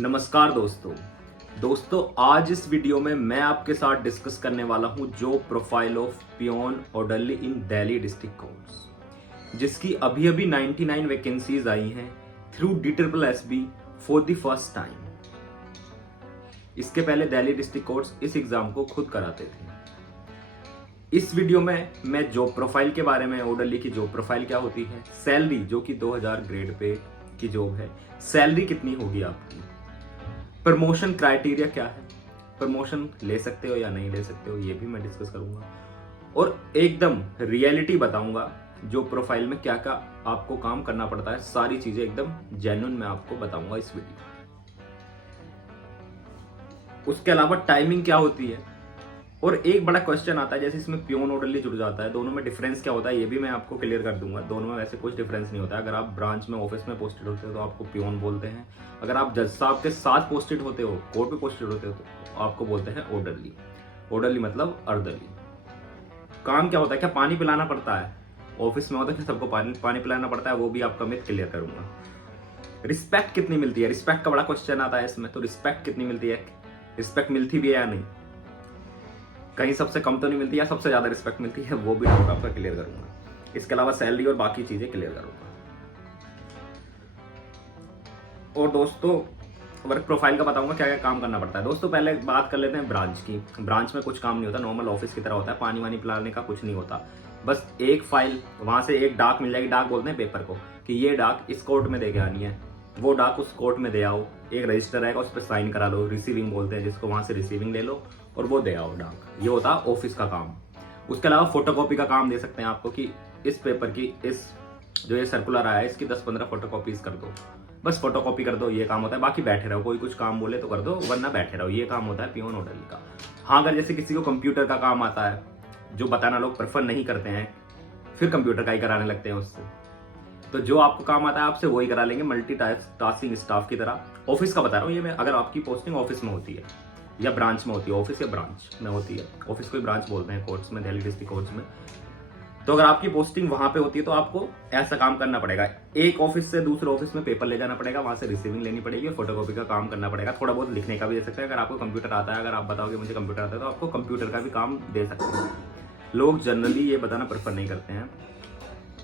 नमस्कार दोस्तों आज इस वीडियो में मैं आपके साथ डिस्कस करने वाला हूं job profile of peon orderly in Delhi district courts, जिसकी अभी 99 वैकेंसीज आई हैं through DSSB for the first time. इसके पहले दिल्ली डिस्ट्रिक्ट कोर्ट्स इस एग्जाम को खुद कराते थे। इस वीडियो में मैं जॉब प्रोफाइल के बारे में, ऑर्डरली की जॉब प्रोफाइल क्या होती है, सैलरी जो कि 2000 ग्रेड पे की जॉब है, सैलरी कितनी होगी आपकी, प्रमोशन क्राइटेरिया क्या है, प्रमोशन ले सकते हो या नहीं ले सकते हो, ये भी मैं डिस्कस करूंगा और एकदम रियलिटी बताऊंगा जो प्रोफाइल में क्या क्या आपको काम करना पड़ता है। सारी चीजें एकदम जेन्युइन मैं आपको बताऊंगा इस वीडियो में। उसके अलावा टाइमिंग क्या होती है और एक बड़ा क्वेश्चन आता है, जैसे इसमें पियोन ऑर्डरली जुड़ जाता है, दोनों में डिफरेंस क्या होता है ये भी मैं आपको क्लियर कर दूंगा। दोनों में वैसे कुछ डिफरेंस नहीं होता है। अगर आप ब्रांच में, ऑफिस में पोस्टेड होते हो तो आपको पियोन बोलते हैं। अगर आप जज साहब के साथ पोस्टेड होते हो, कोर्ट पे पोस्टेड होते हो तो आपको बोलते हैं ऑर्डरली। ऑर्डरली मतलब अर्दली। काम क्या होता है, क्या पानी पिलाना पड़ता है ऑफिस में, होता है कि सबको पानी पिलाना पड़ता है, वो भी आपका मिथ क्लियर करूंगा। रिस्पेक्ट कितनी मिलती है, रिस्पेक्ट का बड़ा क्वेश्चन आता है इसमें, तो रिस्पेक्ट कितनी मिलती है, रिस्पेक्ट मिलती भी है या नहीं, कहीं सबसे कम तो नहीं मिलती या सबसे ज्यादा रिस्पेक्ट मिलती है, वो भी डाउट आपका क्लियर करूंगा। इसके अलावा सैलरी और बाकी चीजें क्लियर करूंगा। और दोस्तों वर्क प्रोफाइल का बताऊंगा क्या क्या काम करना पड़ता है। दोस्तों पहले बात कर लेते हैं ब्रांच की। ब्रांच में कुछ काम नहीं होता, नॉर्मल ऑफिस की तरह होता है, पानी वानी पिलाने का कुछ नहीं होता। बस एक फाइल, वहां से एक डाक मिल जाएगी, डाक बोलते हैं पेपर को, कि ये डाक इस कोर्ट में दे के आनी है, वो डाक उस कोर्ट में दे आओ, एक रजिस्टर आएगा उस पर साइन करा लो, रिसीविंग बोलते हैं जिसको, वहां से रिसीविंग ले लो और वो दे आओ डाक। ये होता है ऑफिस का काम। उसके अलावा फोटोकॉपी का काम दे सकते हैं आपको, कि इस पेपर की, इस जो ये सर्कुलर आया है इसकी 10-15 फोटोकॉपीज कर दो, बस फोटोकॉपी कर दो, ये काम होता है। बाकी बैठे रहो, कोई कुछ काम बोले तो कर दो, वरना बैठे रहो, ये काम होता है पियोन ऑर्डरली का। हाँ, अगर जैसे किसी को कंप्यूटर का काम आता है, जो बताना लोग प्रेफर नहीं करते हैं, फिर कंप्यूटर का ही कराने लगते हैं उससे, तो जो आपको काम आता है आपसे वही करा लेंगे, मल्टी टास्किंग स्टाफ की तरह। ऑफिस का बता रहा हूँ ये मैं, अगर आपकी पोस्टिंग ऑफिस में होती है या ब्रांच में होती है, ऑफिस या ब्रांच में होती है, ऑफिस को ही ब्रांच बोलते हैं कोर्ट्स में, दिल्ली डिस्ट्रिक्ट कोर्ट्स में, तो अगर आपकी पोस्टिंग वहां पे होती है तो आपको ऐसा काम करना पड़ेगा, एक ऑफिस से दूसरे ऑफिस में पेपर ले जाना पड़ेगा, वहां से रिसीविंग लेनी पड़ेगी, फोटोकॉपी का काम करना पड़ेगा, थोड़ा बहुत लिखने का भी दे सकते हैं। अगर आपको कंप्यूटर आता है, अगर आप बताओगे मुझे कंप्यूटर आता है, तो आपको कंप्यूटर का भी काम दे सकते हैं। लोग जनरली ये बताना प्रेफर नहीं करते हैं।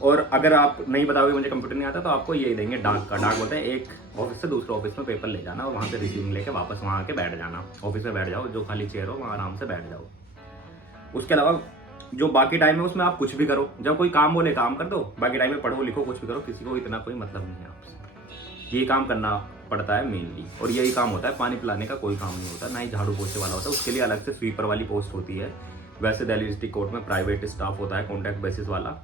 और अगर आप नहीं बताओगे मुझे कंप्यूटर नहीं आता, तो आपको ये देंगे डाक का। डाक बोलते हैं एक ऑफिस से दूसरे ऑफिस में पेपर ले जाना और वहां से रिसीविंग लेके वापस वहां आके बैठ जाना, ऑफिस में बैठ जाओ, जो खाली चेयर हो वहां आराम से बैठ जाओ। उसके अलावा जो बाकी टाइम है उसमें आप कुछ भी करो, जब कोई काम बोले काम कर दो, बाकी टाइम में पढ़ो लिखो कुछ भी करो, किसी को इतना कोई मतलब नहीं है आपसे। ये काम करना पड़ता है मेनली, और यही काम होता है। पानी पिलाने का कोई काम नहीं होता, ना ही झाड़ू पोछे वाला होता है, उसके लिए अलग से स्वीपर वाली पोस्ट होती है। वैसे दिल्ली डिस्ट्रिक्ट कोर्ट में प्राइवेट स्टाफ होता है, कॉन्ट्रैक्ट बेसिस वाला,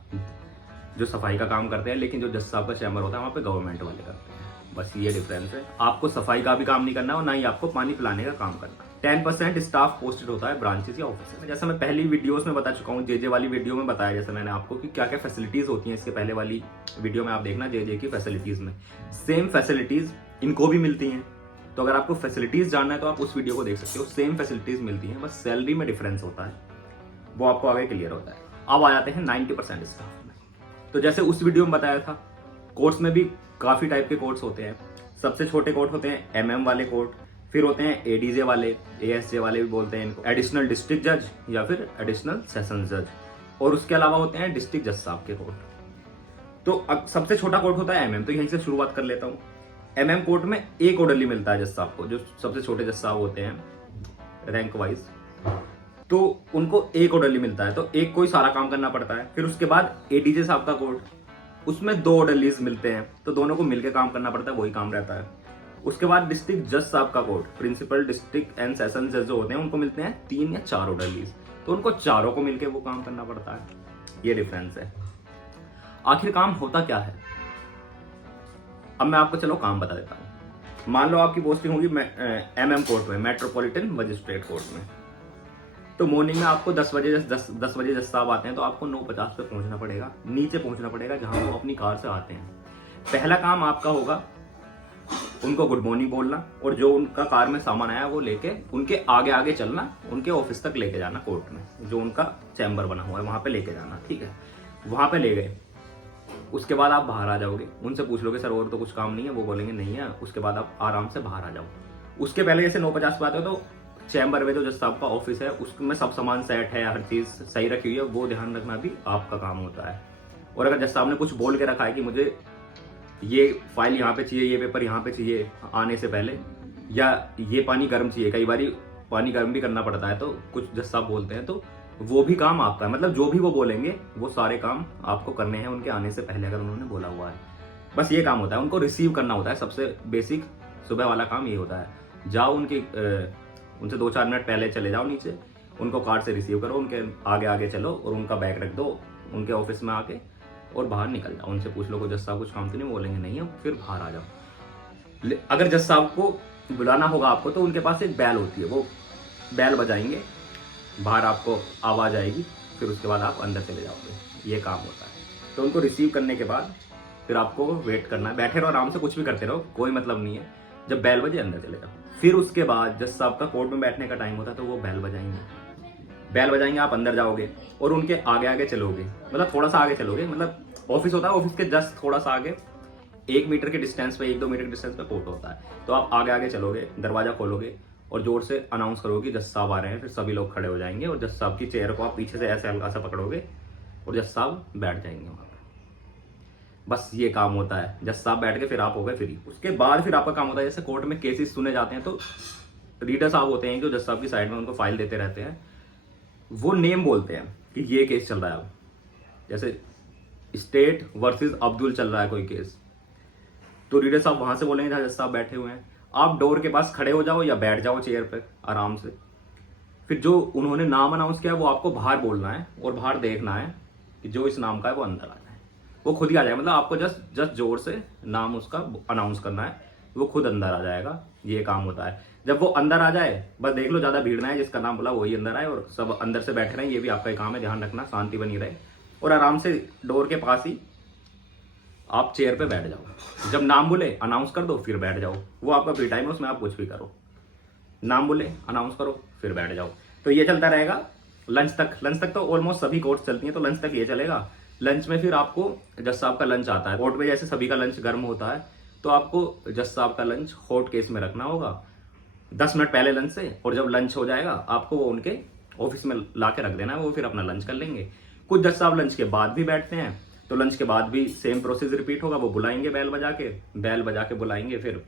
जो सफाई का काम करते हैं, लेकिन जो जज साहब का चैम्बर होता है वहाँ पे गवर्नमेंट वाले करते हैं। बस ये डिफरेंस है। आपको सफाई का भी काम नहीं करना और ना ही आपको पानी पिलाने का काम करना। 10% स्टाफ पोस्टेड होता है ब्रांचेस या ऑफिस में। जैसा मैं पहली वीडियोस में बता चुका हूँ, जे वाली वीडियो में बताया जैसे मैंने आपको कि क्या क्या फैसिलिटीज होती हैं। इसके पहले वाली वीडियो में आप देखना जे की फैसिलिटीज में, सेम फैसिलिटीज इनको भी मिलती हैं। तो अगर आपको फैसिलिटीज जानना है तो आप उस वीडियो को देख सकते हो, सेम फैसिलिटीज मिलती हैं, बस सैलरी में डिफरेंस होता है, वो आपको आगे क्लियर होता है। अब आ जाते हैं 90% स्टाफ में। तो जैसे उस वीडियो में बताया था, कोर्ट्स में भी काफी टाइप के कोर्ट्स होते हैं। सबसे छोटे कोर्ट होते हैं MM वाले कोर्ट, फिर होते हैं ADJ वाले, ASJ वाले भी बोलते हैं इनको, एडिशनल डिस्ट्रिक्ट जज या फिर एडिशनल सेशन जज, और उसके अलावा होते हैं डिस्ट्रिक्ट जज साहब के कोर्ट। तो अब सबसे छोटा कोर्ट होता है MM, तो यहीं से शुरुआत कर लेता हूँ। MM कोर्ट में एक ऑर्डरली मिलता है जज साहब को, जो सबसे छोटे जज साहब होते हैं रैंक वाइज, तो उनको एक ऑर्डरली मिलता है, तो एक को ही सारा काम करना पड़ता है। फिर उसके बाद ADJ साहब का कोर्ट, उसमें 2 ऑर्डरलीज मिलते हैं, तो दोनों को मिलकर काम करना पड़ता है, वही काम रहता है। उसके बाद डिस्ट्रिक्ट जज साहब का court, principal district and session जज जो होते हैं उनको मिलते हैं 3 या 4 ऑर्डरलीज, तो उनको चारों को मिलकर वो काम करना पड़ता है। ये डिफरेंस है। आखिर काम होता क्या है, अब मैं आपको चलो काम बता देता हूँ। मान लो आपकी पोस्टिंग होगी MM कोर्ट में, मेट्रोपॉलिटन मजिस्ट्रेट कोर्ट में, तो मॉर्निंग में आपको 10 बजे जज साहब आते हैं, तो आपको 9:50 पे पहुंचना पड़ेगा, नीचे पहुंचना पड़ेगा जहां वो अपनी कार से आते हैं। पहला काम आपका होगा उनको गुड मॉर्निंग बोलना, और जो उनका कार में सामान आया वो लेके उनके आगे आगे चलना, उनके ऑफिस तक लेके जाना, कोर्ट में जो उनका चैम्बर बना हुआ है वहां पे लेके जाना। ठीक है, वहां पे ले गए, उसके बाद आप बाहर आ जाओगे, उनसे पूछ लोगे सर और तो कुछ काम नहीं है, वो बोलेंगे नहीं है, उसके बाद आप आराम से बाहर आ जाओ। उसके पहले जैसे 9:50 पे आते हो तो चैम्बर में जो जज साहब का ऑफिस है उसमें सब सामान सेट है, हर चीज़ सही रखी हुई है, वो ध्यान रखना भी आपका काम होता है। और अगर जज साहब ने कुछ बोल के रखा है कि मुझे ये फाइल यहाँ पे चाहिए, ये पेपर यहाँ पे चाहिए आने से पहले, या ये पानी गर्म चाहिए, कई बार पानी गर्म भी करना पड़ता है, तो कुछ जज साहब बोलते हैं, तो वो भी काम आपका है। मतलब जो भी वो बोलेंगे वो सारे काम आपको करने हैं उनके आने से पहले, अगर उन्होंने बोला हुआ है। बस ये काम होता है, उनको रिसीव करना होता है। सबसे बेसिक सुबह वाला काम ये होता है। जाओ उनसे 2-4 मिनट पहले चले जाओ नीचे, उनको कार से रिसीव करो, उनके आगे आगे चलो और उनका बैग रख दो उनके ऑफिस में आके और बाहर निकल जाओ। उनसे पूछ लो को जज साहब कुछ काम तो नहीं, बोलेंगे नहीं है, फिर बाहर आ जाओ। अगर जज साहब को बुलाना होगा आपको तो उनके पास एक बैल होती है, वो बैल बजाएंगे, बाहर आपको आवाज़ आएगी, फिर उसके बाद आप अंदर चले जाओगे। ये काम होता है। तो उनको रिसीव करने के बाद फिर आपको वेट करना है, बैठे रहो आराम से, कुछ भी करते रहो, कोई मतलब नहीं है। जब बैल बजे अंदर चले जाओ। फिर उसके बाद जज साहब का कोर्ट में बैठने का टाइम होता है तो वो बैल बजाएंगे, आप अंदर जाओगे और उनके आगे आगे चलोगे, मतलब थोड़ा सा आगे चलोगे, मतलब ऑफिस होता है, ऑफिस के जस्ट थोड़ा सा आगे 1 मीटर के डिस्टेंस पे, 1-2 मीटर के डिस्टेंस पे कोर्ट होता है। तो आप आगे आगे चलोगे, दरवाजा खोलोगे और जोर से अनाउंस करोगे कि जज साहब आ रहे हैं। फिर सभी लोग खड़े हो जाएंगे और जज साहब की चेयर को आप पीछे से ऐसे हल्का सा पकड़ोगे और जज साहब बैठ जाएंगे वहां पर। बस ये काम होता है। जज साहब बैठ के फिर आप हो गए फ्री। उसके बाद फिर आपका काम होता है, जैसे कोर्ट में केसेस सुने जाते हैं तो रीडर साहब होते हैं जो जज साहब की साइड में उनको फाइल देते रहते हैं, वो नेम बोलते हैं कि ये केस चल रहा है। अब जैसे स्टेट वर्सेस अब्दुल चल रहा है कोई केस, तो रीडर साहब वहां से बोलेंगे जहां जज साहब बैठे हुए हैं, आप डोर के पास खड़े हो जाओ या बैठ जाओ चेयर पे आराम से। फिर जो उन्होंने नाम अनाउंस किया वो आपको बाहर बोलना है और बाहर देखना है कि जो इस नाम का है वो अंदर आ जाए। वो खुद ही आ जाएगा, मतलब आपको जस्ट जोर से नाम उसका अनाउंस करना है, वो खुद अंदर आ जाएगा। ये काम होता है। जब वो अंदर आ जाए बस देख लो, ज्यादा भीड़ ना है, जिसका नाम बोला वही अंदर आए और सब अंदर से बैठे रहें। ये भी आपका ही काम है, ध्यान रखना शांति बनी रहे और आराम से डोर के पास ही आप चेयर पे बैठ जाओ। जब नाम बोले अनाउंस कर दो, फिर बैठ जाओ। वो आपका फ्री टाइम है, उसमें आप कुछ भी करो। नाम बोले अनाउंस करो, फिर बैठ जाओ। तो ये चलता रहेगा लंच तक तो ऑलमोस्ट सभी कोर्ट्स चलती हैं, तो लंच तक ये चलेगा। लंच में फिर आपको जज साहब का लंच आता है। कोर्ट में जैसे सभी का लंच गर्म होता है, तो आपको जज साहब का लंच हॉट केस में रखना होगा 10 मिनट पहले लंच से, और जब लंच हो जाएगा आपको वो उनके ऑफिस में ला के रख देना है, वो फिर अपना लंच कर लेंगे। कुछ जज साहब लंच के बाद भी बैठते हैं, तो लंच के बाद भी सेम प्रोसेस रिपीट होगा। वो बुलाएंगे बैल बजा के बुलाएंगे, फिर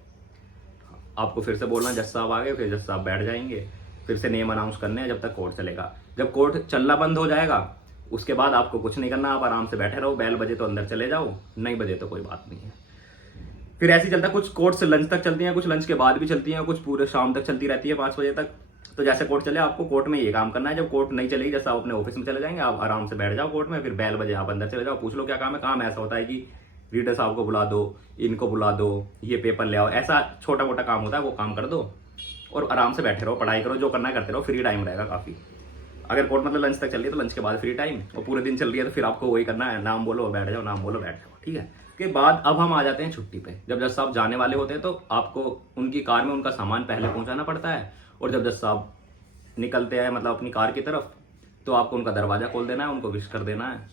आपको फिर से बोलना जज साहब आ गए, फिर जज साहब बैठ जाएंगे, फिर से नेम अनाउंस करने हैं जब तक कोर्ट चलेगा। जब कोर्ट चलना बंद हो जाएगा उसके बाद आपको कुछ नहीं करना, आप आराम से बैठे रहो। बैल बजे तो अंदर चले जाओ, नहीं बजे तो कोई बात नहीं है। फिर ऐसे ही चलता है। कुछ कोर्ट से लंच तक चलती हैं, कुछ लंच के बाद भी चलती हैं, कुछ पूरे शाम तक चलती रहती है 5 बजे तक। तो जैसे कोर्ट चले आपको कोर्ट में ये काम करना है। जब कोर्ट नहीं चलेगी, जैसे आप अपने ऑफिस में चले जाएंगे, आप आराम से बैठ जाओ कोर्ट में। फिर बैल बजे आप अंदर चले जाओ, पूछ लो क्या काम है। काम ऐसा होता है कि रीडर साहब को बुला दो, इनको बुला दो, ये पेपर ले आओ, ऐसा छोटा मोटा काम होता है, वो काम कर दो और आराम से बैठे रहो, पढ़ाई करो, जो करना है करते रहो। फ्री टाइम रहेगा काफी। अगर कोर्ट मतलब लंच तक चल रही है तो लंच के बाद फ्री टाइम, और पूरे दिन चल रही है तो फिर आपको वही करना है, नाम बोलो बैठ जाओ, नाम बोलो बैठ जाओ, ठीक है। के बाद अब हम आ जाते हैं छुट्टी पे। जब जज साहब जाने वाले होते हैं तो आपको उनकी कार में उनका सामान पहले पहुंचाना पड़ता है, और जब जज साहब निकलते हैं मतलब अपनी कार की तरफ, तो आपको उनका दरवाजा खोल देना है, उनको विश कर देना है,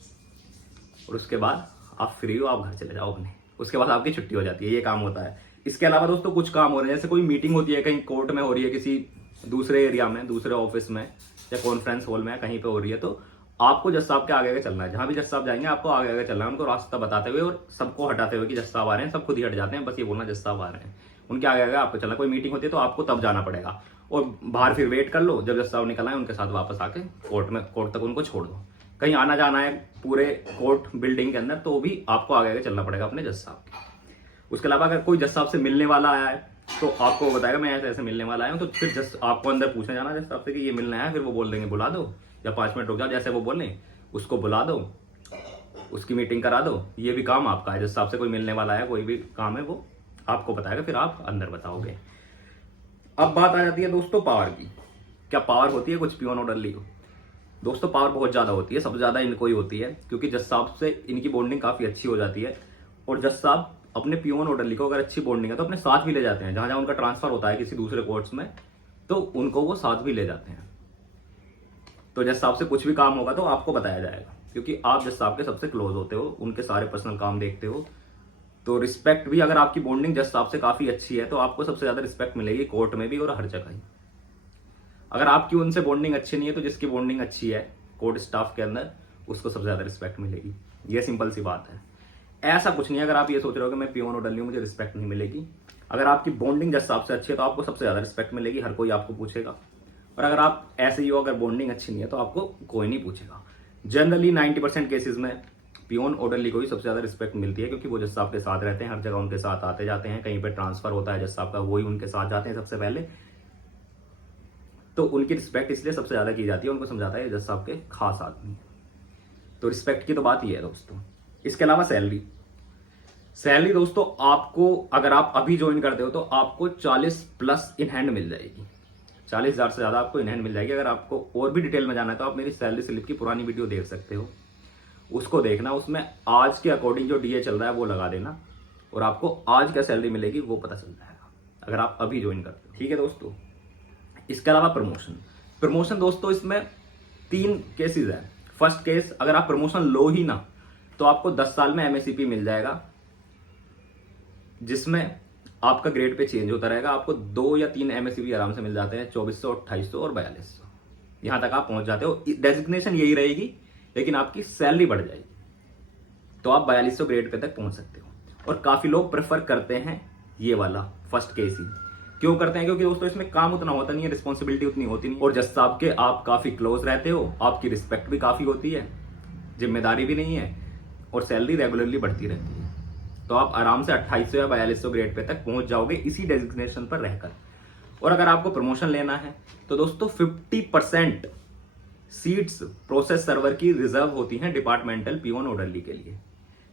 और उसके बाद आप फ्री हो, आप घर चले जाओ अपने। उसके बाद आपकी छुट्टी हो जाती है। ये काम होता है। इसके अलावा दोस्तों कुछ काम हो रहे हैं, जैसे कोई मीटिंग होती है कहीं कोर्ट में हो रही है, किसी दूसरे एरिया में, दूसरे ऑफिस में या कॉन्फ्रेंस हॉल में कहीं पे हो रही है, तो आपको जज साहब के आगे आगे चलना है। जहां भी जज साहब जाएंगे आपको आगे आगे चलना है, उनको रास्ता बताते हुए और सबको हटाते हुए कि जज साहब आ रहे हैं। सब खुद ही हट जाते हैं, बस ये बोलना जज साहब आ रहे हैं, उनके आगे आगे आपको चलना। कोई मीटिंग होती है तो आपको तब जाना पड़ेगा, और बाहर फिर वेट कर लो, जब जज साहब निकल आए उनके साथ वापस आके कोर्ट तक उनको छोड़ दो। कहीं आना जाना है पूरे कोर्ट बिल्डिंग के अंदर, तो भी आपको आगे आगे चलना पड़ेगा अपने जज साहब के। उसके अलावा अगर कोई जज साहब से मिलने वाला आया है तो आपको बताएगा मैं ऐसे ऐसे मिलने वाला आया हूँ, तो फिर जस्ट आपको अंदर पूछने जाना जज साहब से कि ये मिलना है। फिर वो बोल देंगे बुला दो, या 5 मिनट रुक जाओ, जैसे वो बोले उसको बुला दो, उसकी मीटिंग करा दो। ये भी काम आपका है। जज साहब से कोई मिलने वाला है, कोई भी काम है, वो आपको बताएगा, फिर आप अंदर बताओगे। अब बात आ जाती है दोस्तों पावर की। क्या पावर होती है कुछ पियोन ऑर्डरली को? दोस्तों पावर बहुत ज्यादा होती है, सबसे ज्यादा इनको ही होती है, क्योंकि जज साहब से इनकी बॉन्डिंग काफी अच्छी हो जाती है। और जज साहब अपने पियोन ऑर्डरली को अगर अच्छी बॉन्डिंग है तो अपने साथ भी ले जाते हैं। जहां जहां उनका ट्रांसफर होता है किसी दूसरे कोर्ट्स में, तो उनको वो साथ भी ले जाते हैं। तो जज साहब से कुछ भी काम होगा तो आपको बताया जाएगा। क्योंकि आप जज साहब के सबसे क्लोज होते हो, उनके सारे पर्सनल काम देखते हो। तो रिस्पेक्ट भी, अगर आपकी बॉन्डिंग जज साहब से काफी अच्छी है तो आपको सबसे ज्यादा रिस्पेक्ट मिलेगी कोर्ट में भी और हर जगह ही। अगर आपकी उनसे बॉन्डिंग अच्छी नहीं है तो जिसकी बॉन्डिंग अच्छी है कोर्ट स्टाफ के अंदर, उसको सबसे ज्यादा रिस्पेक्ट मिलेगी। ये सिंपल सी बात है। ऐसा कुछ नहीं है अगर आप ये सोच रहे हो कि मैं पियोन ऑर्डरली हूं मुझे रिस्पेक्ट नहीं मिलेगी। अगर आपकी बॉन्डिंग जज साहब से अच्छी है तो आपको सबसे ज्यादा रिस्पेक्ट मिलेगी, हर कोई आपको पूछेगा। और अगर आप ऐसे ही हो, अगर बॉन्डिंग अच्छी नहीं है तो आपको कोई नहीं पूछेगा। जनरली 90% केसेस में पियोन ऑर्डरली को ही सबसे ज्यादा रिस्पेक्ट मिलती है, क्योंकि वो जज साहब के साथ रहते हैं, हर जगह उनके साथ आते जाते हैं, कहीं पे ट्रांसफर होता है जज साहब का वही उनके साथ जाते हैं सबसे पहले। तो उनकी रिस्पेक्ट इसलिए सबसे ज्यादा की जाती है, उनको समझाता है जज साहब के खास आदमी। तो रिस्पेक्ट की तो बात ही है दोस्तों। इसके अलावा सैलरी दोस्तों, आपको अगर आप अभी ज्वाइन करते हो तो आपको 40+ इन हैंड मिल जाएगी। 40,000 से ज्यादा आपको इन हैंड मिल जाएगी। अगर आपको और भी डिटेल में जाना है तो आप मेरी सैलरी स्लिप की पुरानी वीडियो देख सकते हो, उसको देखना। उसमें आज के अकॉर्डिंग जो डीए चल रहा है वो लगा देना और आपको आज क्या सैलरी मिलेगी वो पता चल जाएगा, अगर आप अभी ज्वाइन करते हो। ठीक है दोस्तों। इसके अलावा प्रमोशन दोस्तों, इसमें 3 केसेस है। फर्स्ट केस, अगर आप प्रमोशन लो ही ना तो आपको 10 साल में एमएससीपी मिल जाएगा, जिसमें आपका ग्रेड पे चेंज होता रहेगा। आपको 2 या 3 एमएससीपी आराम से मिल जाते हैं, 2400, 2800 और 4200, यहां तक आप पहुंच जाते हो। डेजिग्नेशन यही रहेगी, लेकिन आपकी सैलरी बढ़ जाएगी, तो आप 4200 ग्रेड पे तक पहुंच सकते हो। और काफी लोग प्रेफर करते हैं ये वाला फर्स्ट केस ही। क्यों करते हैं? क्योंकि दोस्तों इसमें काम उतना होता नहीं है, रिस्पॉन्सिबिलिटी उतनी होती नहीं, और जज साहब के आप काफी क्लोज रहते हो, आपकी रिस्पेक्ट भी काफी होती है, जिम्मेदारी भी नहीं है, और सैलरी रेगुलरली बढ़ती रहती है। तो आप आराम से 2800 या 4200 ग्रेड पे तक पहुंच जाओगे इसी डेजिग्नेशन पर रहकर। और अगर आपको प्रमोशन लेना है तो दोस्तों 50% सीट्स प्रोसेस सर्वर की रिजर्व होती हैं डिपार्टमेंटल पियोन ऑर्डरली के लिए।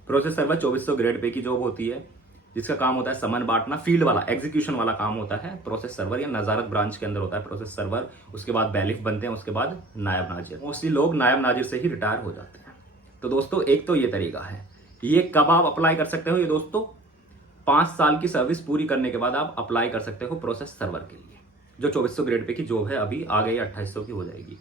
प्रोसेस सर्वर 2400 ग्रेड पे की जॉब होती है, जिसका काम होता है समन बांटना, फील्ड वाला एग्जीक्यूशन वाला काम होता है प्रोसेस सर्वर, या नजारत ब्रांच के अंदर होता है प्रोसेस सर्वर। उसके बाद बैलिफ बनते हैं, उसके बाद नायब नाजिर। मोस्टली लोग नायब नाजिर से ही रिटायर हो जाते हैं। तो दोस्तों एक तो ये तरीका है। ये कब आप अप्लाई कर सकते हो? ये दोस्तों 5 साल की सर्विस पूरी करने के बाद आप अप्लाई कर सकते हो प्रोसेस सर्वर के लिए, जो 2400 ग्रेड पे की जॉब है, अभी आ गई 2800 की हो जाएगी।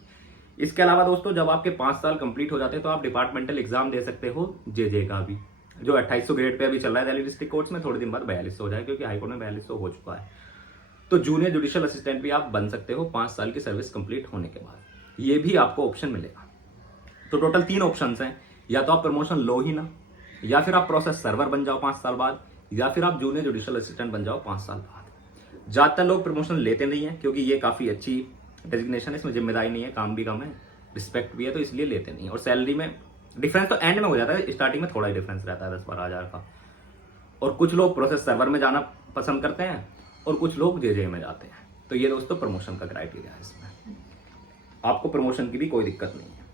इसके अलावा दोस्तों जब आपके 5 साल कंप्लीट हो जाते हैं तो आप डिपार्टमेंटल एग्जाम दे सकते हो जेजे का भी, जो 2800 ग्रेड पे अभी चल रहा है दिल्ली डिस्ट्रिक्ट कोर्ट्स में। थोड़े दिन बाद 4200 हो जाए, क्योंकि हाईकोर्ट में 4200 हो चुका है। तो जूनियर जुडिशियल असिस्टेंट भी आप बन सकते हो 5 साल की सर्विस कंप्लीट होने के बाद, ये भी आपको ऑप्शन मिलेगा। तो टोटल 3 ऑप्शन हैं, या तो आप प्रमोशन लो ही ना, या फिर आप प्रोसेस सर्वर बन जाओ 5 साल बाद, या फिर आप जूनियर जुडिशियल असिस्टेंट बन जाओ 5 साल बाद। ज्यादातर लोग प्रमोशन लेते नहीं है, क्योंकि ये काफी अच्छी डेजिग्नेशन है, इसमें जिम्मेदारी नहीं है, काम भी कम है, रिस्पेक्ट भी है, तो इसलिए लेते नहीं है। और सैलरी में डिफरेंस तो एंड में हो जाता है, स्टार्टिंग में थोड़ा ही डिफरेंस रहता है 10-12 हज़ार का। और कुछ लोग प्रोसेस सर्वर में जाना पसंद करते हैं और कुछ लोग जेजे में जाते हैं। तो ये दोस्तों प्रमोशन का क्राइटेरिया है। इसमें आपको प्रमोशन की भी कोई दिक्कत नहीं है।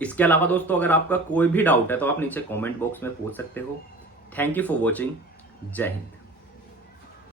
इसके अलावा दोस्तों अगर आपका कोई भी डाउट है तो आप नीचे कमेंट बॉक्स में पूछ सकते हो। Thank you for watching. जय हिंद।